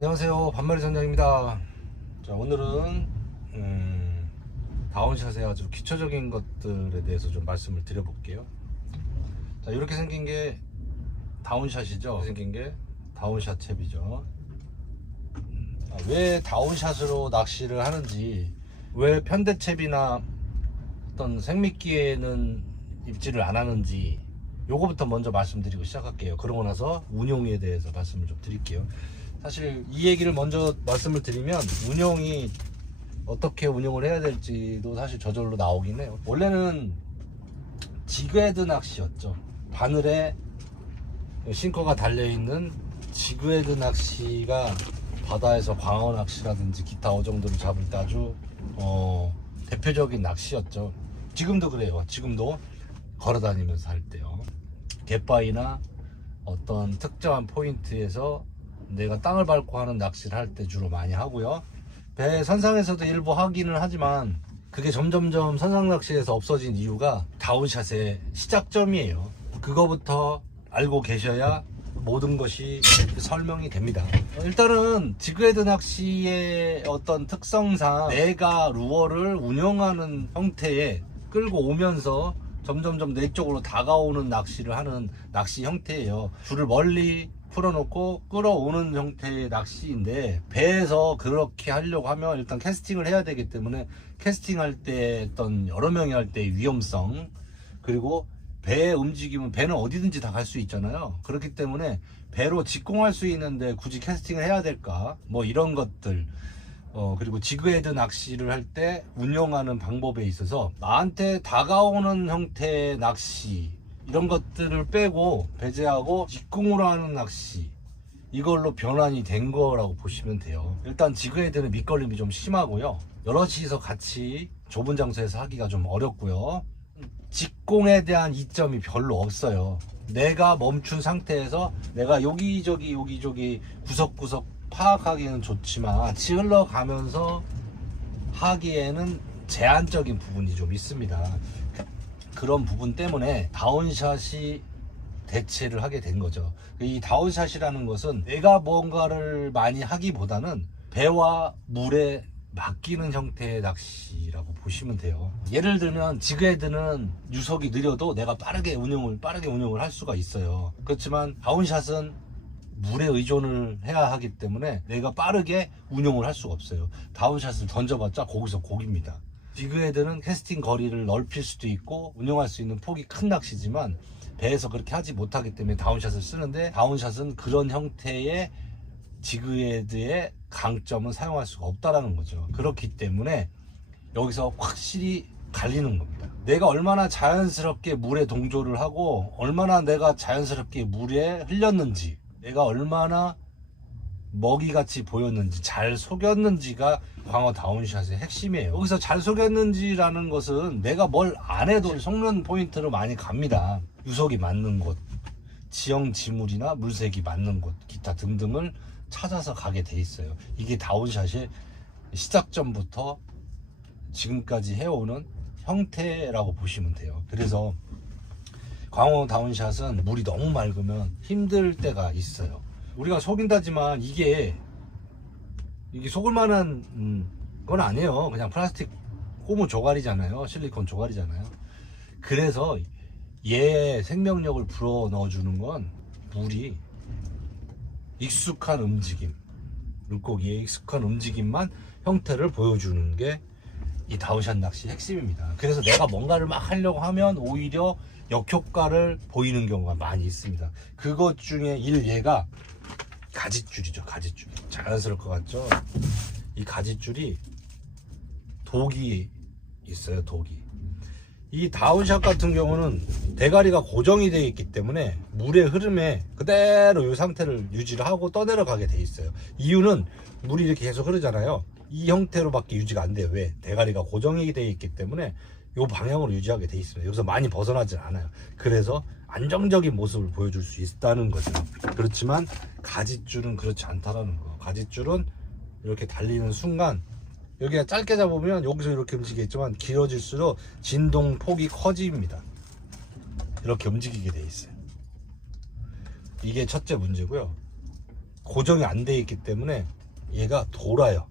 안녕하세요, 반마리 선장입니다. 자, 오늘은 다운샷의 아주 기초적인 것들에 대해서 좀 말씀을 드려볼게요. 자, 이렇게 생긴 게 다운샷이죠. 생긴 게 다운샷 챕이죠. 왜 다운샷으로 낚시를 하는지, 왜 편대챕이나 어떤 생미끼에는 입질을 안 하는지, 요거부터 먼저 말씀드리고 시작할게요. 그러고 나서 운용에 대해서 말씀을 좀 드릴게요. 사실 이 얘기를 먼저 말씀을 드리면 운용이 어떻게 운용을 해야 될지도 사실 저절로 나오긴 해요. 원래는 지그헤드 낚시였죠. 바늘에 싱커가 달려있는 지그헤드 낚시가 바다에서 광어 낚시라든지 기타 어종들을 잡을 때 아주 대표적인 낚시였죠. 지금도 그래요. 지금도 걸어다니면서 할 때요. 갯바위나 어떤 특정한 포인트에서 내가 땅을 밟고 하는 낚시를 할 때 주로 많이 하고요. 배 선상에서도 일부 하기는 하지만 그게 점점점 선상 낚시에서 없어진 이유가 다운샷의 시작점이에요. 그거부터 알고 계셔야 모든 것이 설명이 됩니다. 일단은 지그헤드 낚시의 어떤 특성상 내가 루어를 운영하는 형태에 끌고 오면서 점점점 내 쪽으로 다가오는 낚시를 하는 낚시 형태예요. 줄을 멀리 풀어놓고 끌어오는 형태의 낚시인데, 배에서 그렇게 하려고 하면 일단 캐스팅을 해야 되기 때문에 캐스팅할 때 어떤 여러 명이 할 때 위험성, 그리고 배의 움직임은 배는 어디든지 다 갈 수 있잖아요. 그렇기 때문에 배로 직공할 수 있는데 굳이 캐스팅을 해야 될까, 뭐 이런 것들, 그리고 지그헤드 낚시를 할 때 운영하는 방법에 있어서 나한테 다가오는 형태의 낚시, 이런 것들을 빼고 배제하고 직공으로 하는 낚시, 이걸로 변환이 된 거라고 보시면 돼요. 일단 지그헤드는 밑걸림이 좀 심하고요. 여럿이서 같이 좁은 장소에서 하기가 좀 어렵고요. 직공에 대한 이점이 별로 없어요. 내가 멈춘 상태에서 내가 여기저기 구석구석 파악하기는 좋지만 같이 흘러가면서 하기에는 제한적인 부분이 좀 있습니다. 그런 부분 때문에 다운샷이 대체를 하게 된 거죠. 이 다운샷이라는 것은 내가 뭔가를 많이 하기보다는 배와 물에 맡기는 형태의 낚시라고 보시면 돼요. 예를 들면 지그헤드는 유속이 느려도 내가 빠르게 운영을 할 수가 있어요. 그렇지만 다운샷은 물에 의존을 해야 하기 때문에 내가 빠르게 운용을 할 수가 없어요. 다운샷을 던져봤자 거기서 고기입니다. 지그헤드는 캐스팅 거리를 넓힐 수도 있고 운용할 수 있는 폭이 큰 낚시지만 배에서 그렇게 하지 못하기 때문에 다운샷을 쓰는데, 다운샷은 그런 형태의 지그헤드의 강점은 사용할 수가 없다라는 거죠. 그렇기 때문에 여기서 확실히 갈리는 겁니다. 내가 얼마나 자연스럽게 물에 동조를 하고 얼마나 내가 자연스럽게 물에 흘렸는지, 내가 얼마나 먹이같이 보였는지, 잘 속였는지가 광어 다운샷의 핵심이에요. 여기서 잘 속였는지라는 것은 내가 뭘 안 해도 속는 포인트로 많이 갑니다. 유속이 맞는 곳, 지형 지물이나 물색이 맞는 곳, 기타 등등을 찾아서 가게 돼 있어요. 이게 다운샷의 시작점부터 지금까지 해오는 형태라고 보시면 돼요. 그래서 광어 다운샷은 물이 너무 맑으면 힘들 때가 있어요. 우리가 속인다지만 이게 속을 만한 건 아니에요. 그냥 플라스틱 고무 조각이잖아요. 실리콘 조각이잖아요. 그래서 얘의 생명력을 불어 넣어주는 건 물이 익숙한 움직임, 물고기의 익숙한 움직임만 형태를 보여주는 게 이 다운샷 낚시 핵심입니다. 그래서 내가 뭔가를 막 하려고 하면 오히려 역효과를 보이는 경우가 많이 있습니다. 그것 중에 일예가 가짓줄이죠. 가짓줄. 자연스러울 것 같죠? 이 가짓줄이 독이 있어요. 독이. 이 다운샷 같은 경우는 대가리가 고정이 되어 있기 때문에 물의 흐름에 그대로 이 상태를 유지를 하고 떠내려가게 돼 있어요. 이유는 물이 이렇게 계속 흐르잖아요. 이 형태로밖에 유지가 안 돼요. 왜? 대가리가 고정이 되어 있기 때문에 이 방향으로 유지하게 돼 있습니다. 여기서 많이 벗어나질 않아요. 그래서 안정적인 모습을 보여줄 수 있다는 거죠. 그렇지만 가짓줄은 그렇지 않다라는 거. 가짓줄은 이렇게 달리는 순간 여기가 짧게 잡으면 여기서 이렇게 움직이겠지만 길어질수록 진동 폭이 커집니다. 이렇게 움직이게 돼 있어요. 이게 첫째 문제고요. 고정이 안 돼 있기 때문에 얘가 돌아요.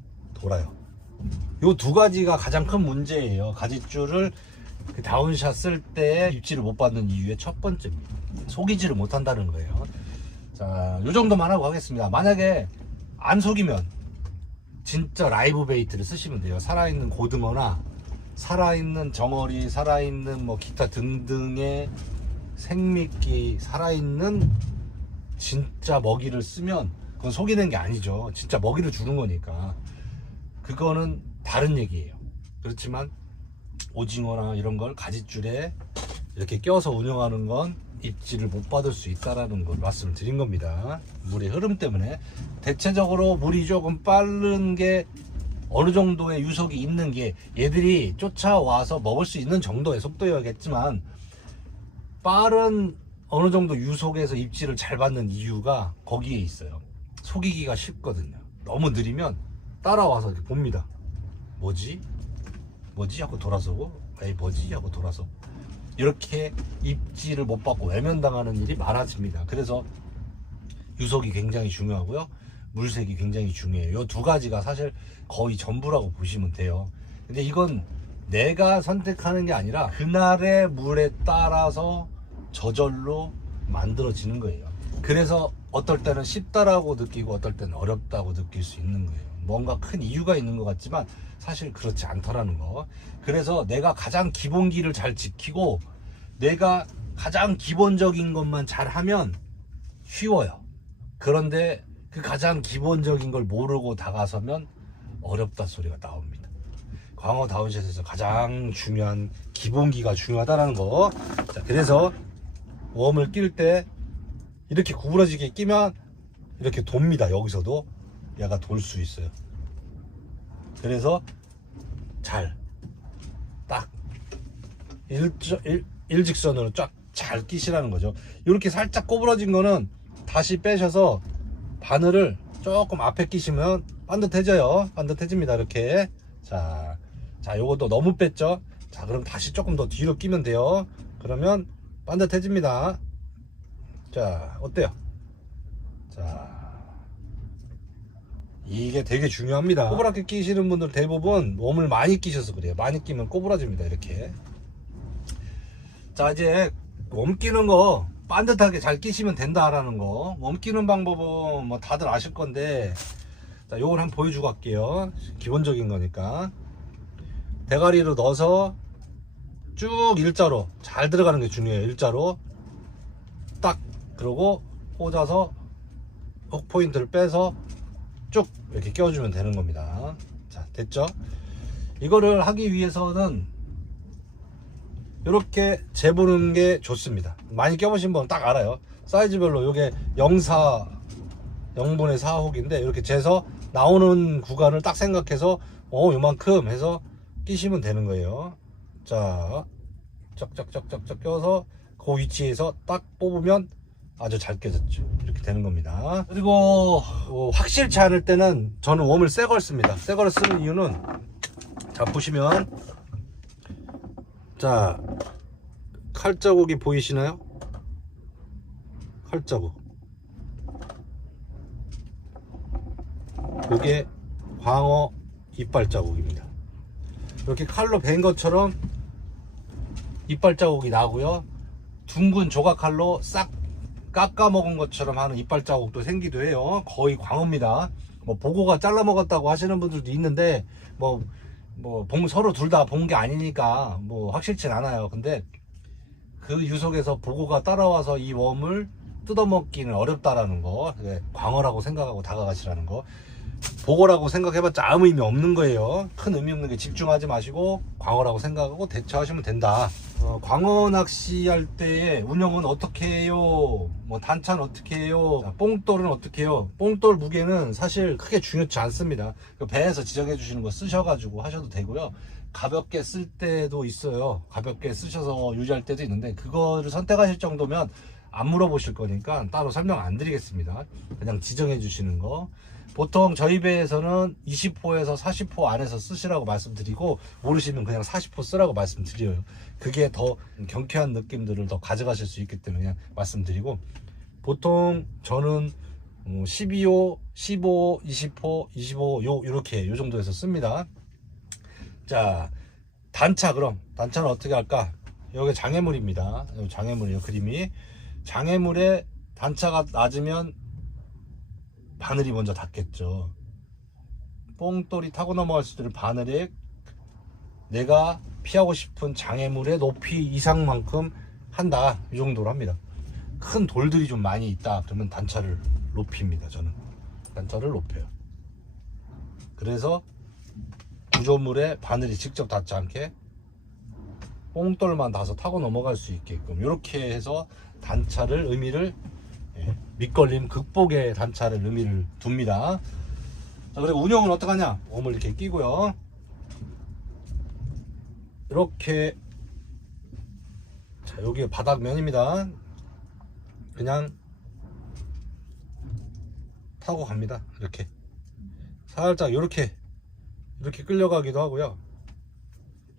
요 두 가지가 가장 큰 문제예요. 가짓줄을 다운샷 쓸 때 입질을 못 받는 이유의 첫 번째입니다. 속이지를 못한다는 거예요. 자, 요 정도만 하고 하겠습니다. 만약에 안 속이면 진짜 라이브 베이트를 쓰시면 돼요. 살아있는 고등어나 살아있는 정어리, 살아있는 뭐 기타 등등의 생미끼, 살아있는 진짜 먹이를 쓰면 그건 속이는 게 아니죠. 진짜 먹이를 주는 거니까 그거는 다른 얘기예요. 그렇지만 오징어나 이런 걸 가짓줄에 이렇게 껴서 운영하는 건 입질을 못 받을 수 있다라는 걸 말씀을 드린 겁니다. 물의 흐름 때문에. 대체적으로 물이 조금 빠른 게 어느 정도의 유속이 있는 게 얘들이 쫓아와서 먹을 수 있는 정도의 속도여야겠지만, 빠른 어느 정도 유속에서 입질을 잘 받는 이유가 거기에 있어요. 속이기가 쉽거든요. 너무 느리면 따라와서 이렇게 봅니다. 뭐지 하고 돌아서고, 에이 뭐지 하고 돌아서고, 이렇게 입질을 못 받고 외면당하는 일이 많아집니다. 그래서 유속이 굉장히 중요하고요, 물색이 굉장히 중요해요. 이 두 가지가 사실 거의 전부라고 보시면 돼요. 근데 이건 내가 선택하는 게 아니라 그날의 물에 따라서 저절로 만들어지는 거예요. 그래서 어떨 때는 쉽다라고 느끼고 어떨 때는 어렵다고 느낄 수 있는 거예요. 뭔가 큰 이유가 있는 것 같지만 사실 그렇지 않더라는 거. 그래서 내가 가장 기본기를 잘 지키고 내가 가장 기본적인 것만 잘하면 쉬워요. 그런데 그 가장 기본적인 걸 모르고 다가서면 어렵다 소리가 나옵니다. 광어 다운샷에서 가장 중요한 기본기가 중요하다는 거. 자, 그래서 웜을 낄 때 이렇게 구부러지게 끼면 이렇게 돕니다. 여기서도 얘가 돌 수 있어요. 그래서 잘 딱 일직선으로 쫙 잘 끼시라는 거죠. 이렇게 살짝 꼬부러진 거는 다시 빼셔서 바늘을 조금 앞에 끼시면 반듯해져요. 반듯해집니다. 이렇게. 자, 요것도 너무 뺐죠. 자, 그럼 다시 조금 더 뒤로 끼면 돼요. 그러면 반듯해집니다. 자, 어때요? 자, 이게 되게 중요합니다. 꼬부랗게 끼시는 분들 대부분 웜을 많이 끼셔서 그래요. 많이 끼면 꼬부라집니다. 이렇게. 자, 이제 웜 끼는 거 반듯하게 잘 끼시면 된다라는 거. 웜 끼는 방법은 뭐 다들 아실 건데, 자, 요걸 한번 보여주고 갈게요. 기본적인 거니까. 대가리로 넣어서 쭉 일자로 잘 들어가는 게 중요해요. 일자로 딱, 그러고 꽂아서 훅 포인트를 빼서 쭉 이렇게 껴주면 되는 겁니다. 자, 됐죠? 이거를 하기 위해서는 이렇게 재보는 게 좋습니다. 많이 껴보신 분은 딱 알아요. 사이즈별로 요게 0.4 0분의 4혹인데 이렇게 재서 나오는 구간을 딱 생각해서 요만큼 해서 끼시면 되는 거예요. 자, 쩍쩍쩍쩍쩍 껴서 그 위치에서 딱 뽑으면 아주 잘 껴졌죠. 이렇게 되는 겁니다. 그리고 확실치 않을 때는 저는 웜을 새 걸 씁니다. 새 걸 쓰는 이유는, 자, 보시면, 자, 칼자국이 보이시나요? 칼자국. 이게 광어 이빨 자국입니다. 이렇게 칼로 벤 것처럼 이빨 자국이 나고요, 둥근 조각칼로 싹 깎아 먹은 것처럼 하는 이빨 자국도 생기도 해요. 거의 광어입니다. 뭐 보고가 잘라 먹었다고 하시는 분들도 있는데 서로 둘 다 본 게 아니니까 뭐 확실치 않아요. 근데 그 유속에서 보고가 따라와서 이 웜을 뜯어먹기는 어렵다라는 거, 광어라고 생각하고 다가가시라는 거. 보고라고 생각해봤자 아무 의미 없는 거예요. 큰 의미 없는 게 집중하지 마시고 광어라고 생각하고 대처하시면 된다. 광어 낚시할 때 운영은 어떻게 해요? 뭐 단차는 어떻게 해요? 자, 뽕돌은 어떻게 해요? 뽕돌 무게는 사실 크게 중요치 않습니다. 배에서 지정해 주시는 거 쓰셔가지고 하셔도 되고요. 가볍게 쓸 때도 있어요. 가볍게 쓰셔서 유지할 때도 있는데, 그거를 선택하실 정도면 안 물어보실 거니까 따로 설명 안 드리겠습니다. 그냥 지정해 주시는 거. 보통 저희 배에서는 20호에서 40호 안에서 쓰시라고 말씀드리고, 모르시면 그냥 40호 쓰라고 말씀드려요. 그게 더 경쾌한 느낌들을 더 가져가실 수 있기 때문에 그냥 말씀드리고, 보통 저는 12호, 15호, 20호, 25호 요렇게 요 정도에서 씁니다. 자, 단차. 그럼 단차는 어떻게 할까? 여기 장애물입니다. 여기 장애물이에요. 그림이 장애물에 단차가 낮으면 바늘이 먼저 닿겠죠. 뽕돌이 타고 넘어갈 수 있는 바늘에 내가 피하고 싶은 장애물의 높이 이상만큼 한다. 이 정도로 합니다. 큰 돌들이 좀 많이 있다 그러면 단차를 높입니다. 저는 단차를 높여요. 그래서 구조물에 바늘이 직접 닿지 않게 뽕돌만 닿아서 타고 넘어갈 수 있게끔 이렇게 해서 단차를 의미를 밑걸림 극복의 단차를 의미를 둡니다. 자, 그리고 운영은 어떻게 하냐? 웜을 이렇게 끼고요. 이렇게 자, 여기 바닥면입니다. 그냥 타고 갑니다. 이렇게 살짝 이렇게 끌려가기도 하고요.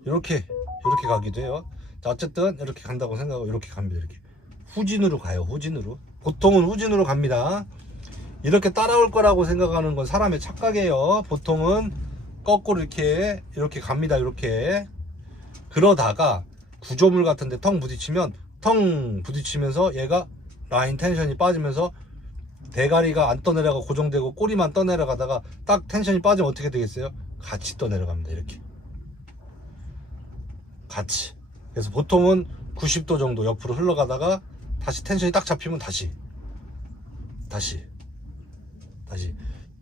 이렇게 가기도 해요. 자, 어쨌든 이렇게 간다고 생각하고 이렇게 갑니다. 이렇게 후진으로 가요. 후진으로. 보통은 후진으로 갑니다. 이렇게 따라올 거라고 생각하는 건 사람의 착각이에요. 보통은 거꾸로 이렇게 갑니다. 이렇게. 그러다가 구조물 같은데 텅 부딪히면서 얘가 라인 텐션이 빠지면서 대가리가 안 떠내려가고 고정되고 꼬리만 떠내려가다가 딱 텐션이 빠지면 어떻게 되겠어요? 같이 떠내려갑니다. 이렇게 같이. 그래서 보통은 90도 정도 옆으로 흘러가다가 다시 텐션이 딱 잡히면 다시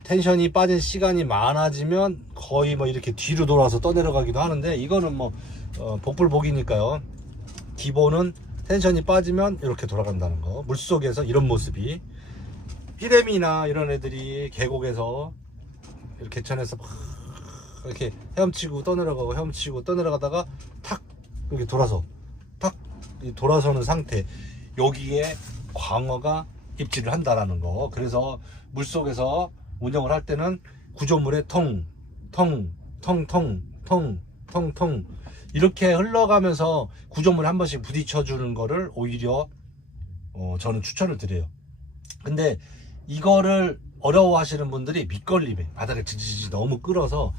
텐션이 빠진 시간이 많아지면 거의 뭐 이렇게 뒤로 돌아서 떠내려가기도 하는데, 이거는 뭐 복불복이니까요. 기본은 텐션이 빠지면 이렇게 돌아간다는 거. 물속에서 이런 모습이, 피레미나 이런 애들이 계곡에서 이렇게 개천에서 막 이렇게 헤엄치고 떠내려가고 헤엄치고 떠내려가다가 탁 이렇게 돌아서는 상태, 여기에 광어가 입질을 한다라는 거. 그래서 물속에서 운영을 할 때는 구조물에 텅 이렇게 흘러가면서 구조물에 한 번씩 부딪혀 주는 거를 오히려 저는 추천을 드려요. 근데 이거를 어려워하시는 분들이 밑걸림에 바닥에 지지지 너무 끌어서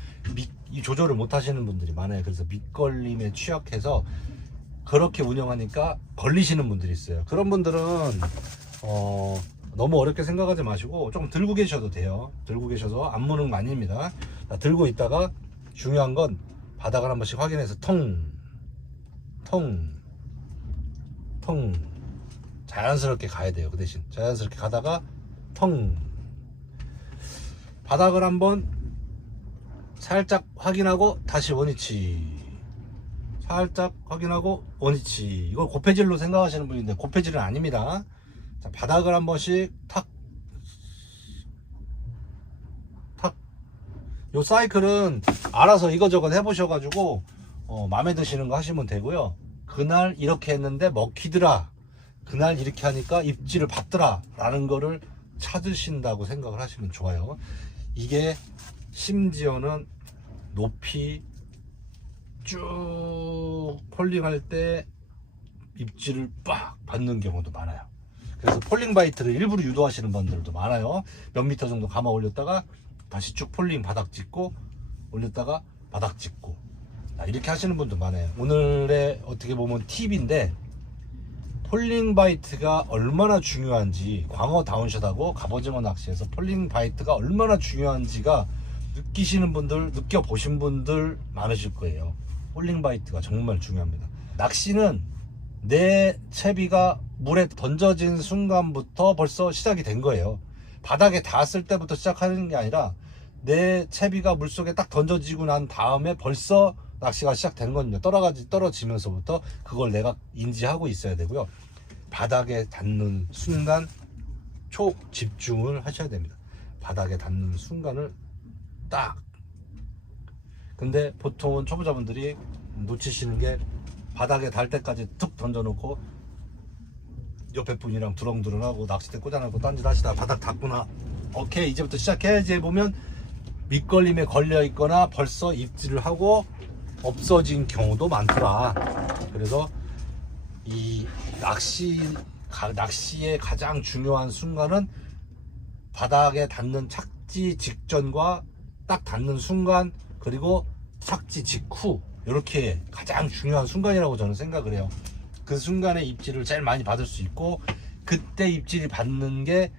이 조절을 못 하시는 분들이 많아요. 그래서 밑걸림에 취약해서 그렇게 운영하니까 걸리시는 분들이 있어요. 그런 분들은 너무 어렵게 생각하지 마시고 좀 들고 계셔도 돼요. 들고 계셔서 안 무는 거 아닙니다. 들고 있다가 중요한 건 바닥을 한 번씩 확인해서 텅 자연스럽게 가야 돼요. 그 대신 자연스럽게 가다가 바닥을 한번 살짝 확인하고 다시 원위치, 살짝 확인하고 원위치. 이걸 고패질로 생각하시는 분인데 고패질은 아닙니다. 자, 바닥을 한 번씩 요 사이클은 알아서 이거저거 해보셔가지고 마음에 드시는 거 하시면 되고요. 그날 이렇게 했는데 먹히더라, 그날 이렇게 하니까 입질을 받더라 라는 거를 찾으신다고 생각을 하시면 좋아요. 이게 심지어는 높이 쭉 폴링할 때 입질을 빡 받는 경우도 많아요. 그래서 폴링 바이트를 일부러 유도하시는 분들도 많아요. 몇 미터 정도 감아 올렸다가 다시 쭉 폴링 바닥 찍고 올렸다가 바닥 찍고, 이렇게 하시는 분도 많아요. 오늘의 어떻게 보면 팁인데, 폴링 바이트가 얼마나 중요한지, 광어 다운샷하고 갑오징어 낚시에서 폴링 바이트가 얼마나 중요한지가 느끼시는 분들, 느껴보신 분들 많으실 거예요. 폴링 바이트가 정말 중요합니다. 낚시는 내 채비가 물에 던져진 순간부터 벌써 시작이 된 거예요. 바닥에 닿았을 때부터 시작하는 게 아니라 내 채비가 물속에 딱 던져지고 난 다음에 벌써 낚시가 시작되는 거거든요. 떨어지면서부터 그걸 내가 인지하고 있어야 되고요. 바닥에 닿는 순간 초집중을 하셔야 됩니다. 바닥에 닿는 순간을 딱. 근데 보통은 초보자분들이 놓치시는 게, 바닥에 닿을 때까지 툭 던져놓고 옆에 분이랑 두렁두렁하고 낚싯대 꽂아놓고 딴짓하시다 바닥 닿구나, 오케이 이제부터 시작해야지 보면 밑걸림에 걸려 있거나 벌써 입질을 하고 없어진 경우도 많더라. 그래서 이 낚시의 가장 중요한 순간은 바닥에 닿는 착지 직전과 딱 닿는 순간, 그리고 착지 직후, 이렇게 가장 중요한 순간이라고 저는 생각을 해요. 그 순간에 입질을 제일 많이 받을 수 있고, 그때 입질이 받는 게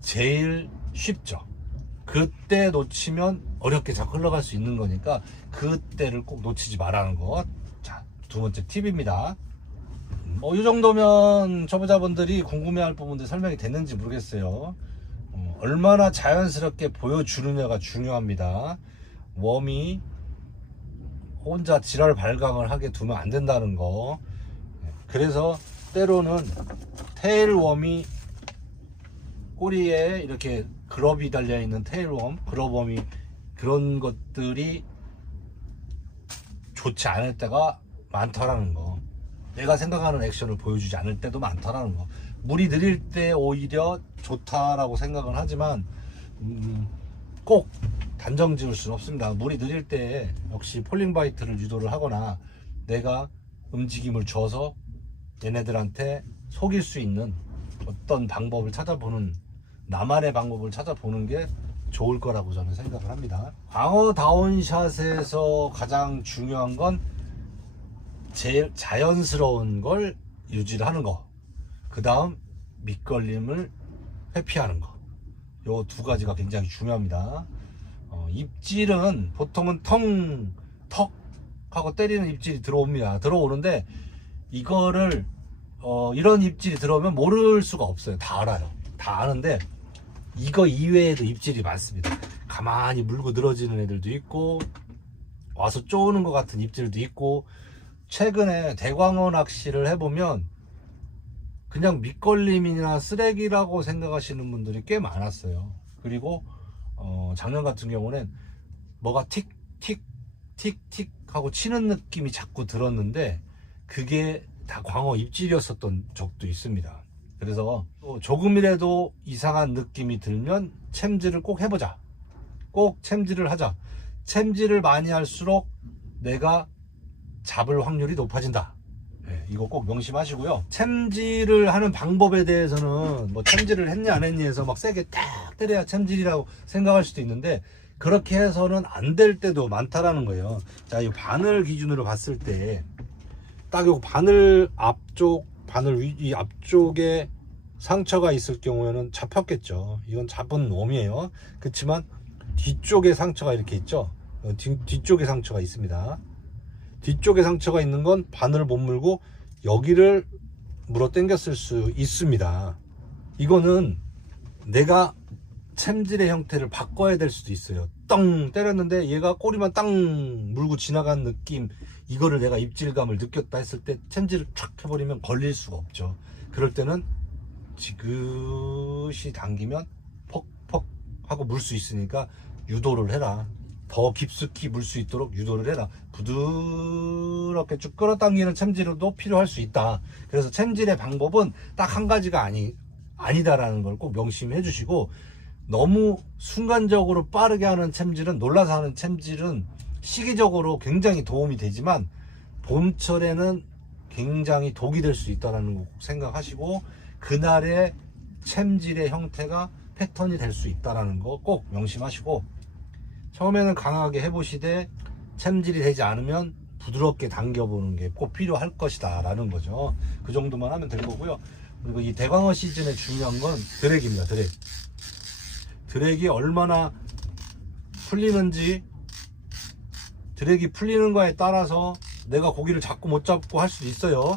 제일 쉽죠. 그때 놓치면 어렵게 자꾸 흘러갈 수 있는 거니까 그때를 꼭 놓치지 말라는 거. 자, 두 번째 팁입니다. 이 정도면 초보자분들이 궁금해할 부분들 설명이 됐는지 모르겠어요. 얼마나 자연스럽게 보여주느냐가 중요합니다. 웜이 혼자 지랄 발광을 하게 두면 안 된다는 거. 그래서 때로는 테일웜이, 꼬리에 이렇게 그럽이 달려있는 테일웜, 그럽웜이, 그런 것들이 좋지 않을 때가 많더라는 거. 내가 생각하는 액션을 보여주지 않을 때도 많더라는 거. 물이 느릴 때 오히려 좋다라고 생각은 하지만 꼭 단정 지을 수는 없습니다. 물이 느릴 때 역시 폴링바이트를 유도를 하거나 내가 움직임을 줘서 얘네들한테 속일 수 있는 어떤 방법을 찾아보는, 나만의 방법을 찾아보는 게 좋을 거라고 저는 생각을 합니다. 광어 다운샷에서 가장 중요한 건 제일 자연스러운 걸 유지를 하는 거, 그 다음 밑걸림을 회피하는 거, 요 두 가지가 굉장히 중요합니다. 입질은 보통은 턱 하고 때리는 입질이 들어옵니다. 들어오는데 이거를 이런 입질이 들어오면 모를 수가 없어요. 다 알아요. 다 아는데 이거 이외에도 입질이 많습니다. 가만히 물고 늘어지는 애들도 있고, 와서 쪼는 것 같은 입질도 있고, 최근에 대광어 낚시를 해보면 그냥 밑걸림이나 쓰레기라고 생각하시는 분들이 꽤 많았어요. 그리고 작년 같은 경우는 뭐가 틱틱 하고 치는 느낌이 자꾸 들었는데 그게 다 광어 입질이었었던 적도 있습니다. 그래서 조금이라도 이상한 느낌이 들면 챔질을 꼭 해보자. 꼭 챔질을 하자. 챔질을 많이 할수록 내가 잡을 확률이 높아진다. 네, 이거 꼭 명심하시고요. 챔질을 하는 방법에 대해서는 뭐 챔질을 했냐 안 했냐 해서 막 세게 딱 때려야 챔질이라고 생각할 수도 있는데, 그렇게 해서는 안 될 때도 많다라는 거예요. 자, 이 바늘 기준으로 봤을 때 딱 요 바늘 앞쪽, 바늘 이 앞쪽에 상처가 있을 경우에는 잡혔겠죠. 이건 잡은 놈이에요. 그렇지만 뒤쪽에 상처가 이렇게 있죠. 뒤쪽에 상처가 있습니다. 뒤쪽에 상처가 있는 건 바늘을 못 물고 여기를 물어 당겼을 수 있습니다. 이거는 내가 챔질의 형태를 바꿔야 될 수도 있어요. 땅 때렸는데 얘가 꼬리만 땅 물고 지나간 느낌, 이거를 내가 입질감을 느꼈다 했을 때 챔질을 촥 해버리면 걸릴 수가 없죠. 그럴 때는 지그시 당기면 퍽퍽 하고 물 수 있으니까 유도를 해라. 더 깊숙이 물 수 있도록 유도를 해라. 부드럽게 쭉 끌어당기는 챔질도 필요할 수 있다. 그래서 챔질의 방법은 딱 한 가지가 아니다라는 걸 꼭 명심해 주시고, 너무 순간적으로 빠르게 하는 챔질은, 놀라서 하는 챔질은 시기적으로 굉장히 도움이 되지만 봄철에는 굉장히 독이 될 수 있다는 거 꼭 생각하시고, 그날의 챔질의 형태가 패턴이 될 수 있다는 거 꼭 명심하시고, 처음에는 강하게 해보시되 챔질이 되지 않으면 부드럽게 당겨보는 게 꼭 필요할 것이다 라는 거죠. 그 정도만 하면 될 거고요. 그리고 이 대광어 시즌에 중요한 건 드랙입니다. 드랙이 얼마나 풀리는지, 드랙이 풀리는 거에 따라서 내가 고기를 잡고 못 잡고 할 수 있어요.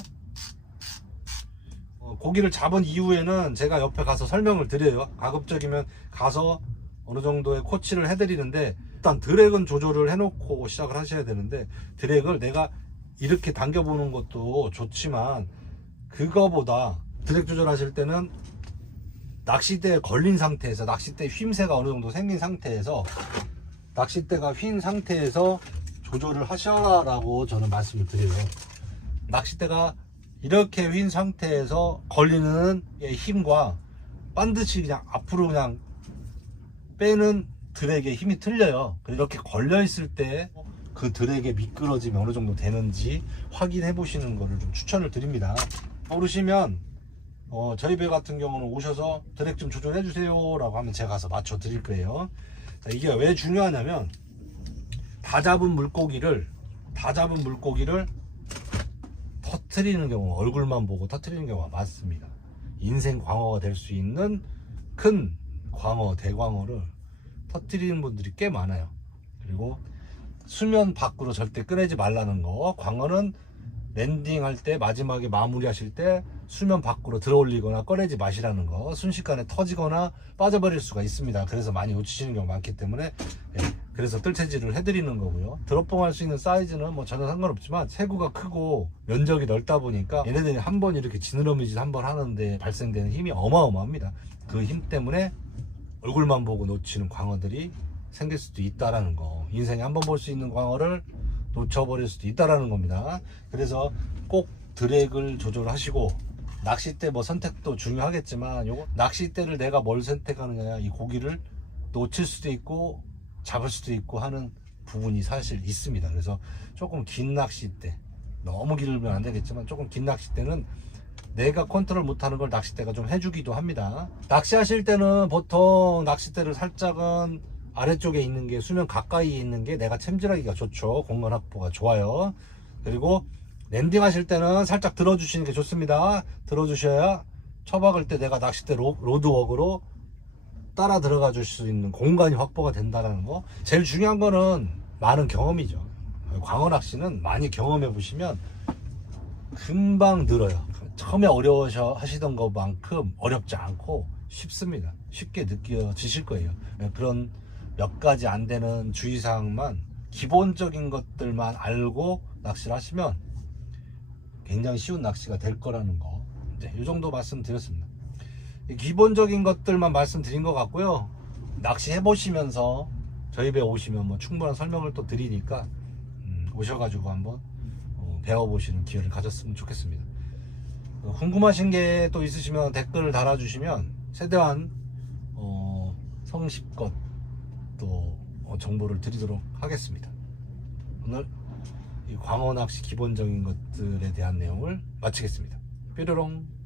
고기를 잡은 이후에는 제가 옆에 가서 설명을 드려요. 가급적이면 가서 어느 정도의 코치를 해드리는데, 일단 드랙은 조절을 해놓고 시작을 하셔야 되는데, 드랙을 내가 이렇게 당겨보는 것도 좋지만 그거보다 드랙 조절하실 때는 낚싯대에 걸린 상태에서, 낚싯대 휨새가 어느 정도 생긴 상태에서, 낚싯대가 휜 상태에서 조절을 하셔라라고 저는 말씀을 드려요. 낚싯대가 이렇게 휜 상태에서 걸리는 힘과 반드시 그냥 앞으로 그냥 빼는 드랙의 힘이 틀려요. 이렇게 걸려 있을 때 그 드랙의 미끄러짐이 어느 정도 되는지 확인해 보시는 거를 좀 추천을 드립니다. 모르시면 저희 배 같은 경우는 오셔서 드랙 좀 조절해 주세요 라고 하면 제가 가서 맞춰 드릴 거예요. 자, 이게 왜 중요하냐면 다 잡은 물고기를 터트리는 경우, 얼굴만 보고 터트리는 경우가 많습니다. 인생 광어가 될 수 있는 큰 광어, 대광어를 터트리는 분들이 꽤 많아요. 그리고 수면 밖으로 절대 꺼내지 말라는 거. 광어는 랜딩할 때, 마지막에 마무리하실 때 수면 밖으로 들어 올리거나 꺼내지 마시라는 거. 순식간에 터지거나 빠져버릴 수가 있습니다. 그래서 많이 놓치시는 경우가 많기 때문에 그래서 뜰채질을 해드리는 거고요. 드롭봉할 수 있는 사이즈는 뭐 전혀 상관없지만 세구가 크고 면적이 넓다 보니까 얘네들이 한 번 이렇게 지느러미질 한 번 하는데 발생되는 힘이 어마어마합니다. 그 힘 때문에 얼굴만 보고 놓치는 광어들이 생길 수도 있다라는 거. 인생에 한 번 볼 수 있는 광어를 놓쳐버릴 수도 있다라는 겁니다. 그래서 꼭 드랙을 조절하시고, 낚싯대 뭐 선택도 중요하겠지만 요거 낚싯대를 내가 뭘 선택하느냐, 이 고기를 놓칠 수도 있고 잡을 수도 있고 하는 부분이 사실 있습니다. 그래서 조금 긴 낚싯대, 너무 길면 안 되겠지만 조금 긴 낚싯대는 내가 컨트롤 못하는 걸 낚싯대가 좀 해주기도 합니다. 낚시하실 때는 보통 낚싯대를 살짝은 아래쪽에 있는 게, 수면 가까이에 있는 게 내가 챔질하기가 좋죠. 공간 확보가 좋아요. 그리고 랜딩 하실 때는 살짝 들어주시는 게 좋습니다. 들어주셔야 처박을 때 내가 낚싯대 로드웍으로 따라 들어가 줄 수 있는 공간이 확보가 된다는 거. 제일 중요한 거는 많은 경험이죠. 광어 낚시는 많이 경험해 보시면 금방 늘어요. 처음에 어려워서 하시던 것만큼 어렵지 않고 쉽습니다. 쉽게 느껴지실 거예요. 그런 몇 가지 안 되는 주의사항만, 기본적인 것들만 알고 낚시를 하시면 굉장히 쉬운 낚시가 될 거라는 거. 이제 이 정도 말씀드렸습니다. 기본적인 것들만 말씀드린 것 같고요. 낚시 해보시면서 저희 배 오시면 뭐 충분한 설명을 또 드리니까 오셔가지고 한번 배워보시는 기회를 가졌으면 좋겠습니다. 궁금하신 게 또 있으시면 댓글을 달아주시면 최대한 성실껏 또 정보를 드리도록 하겠습니다. 오늘 이 광어 낚시 기본적인 것들에 대한 내용을 마치겠습니다. 뾰로롱.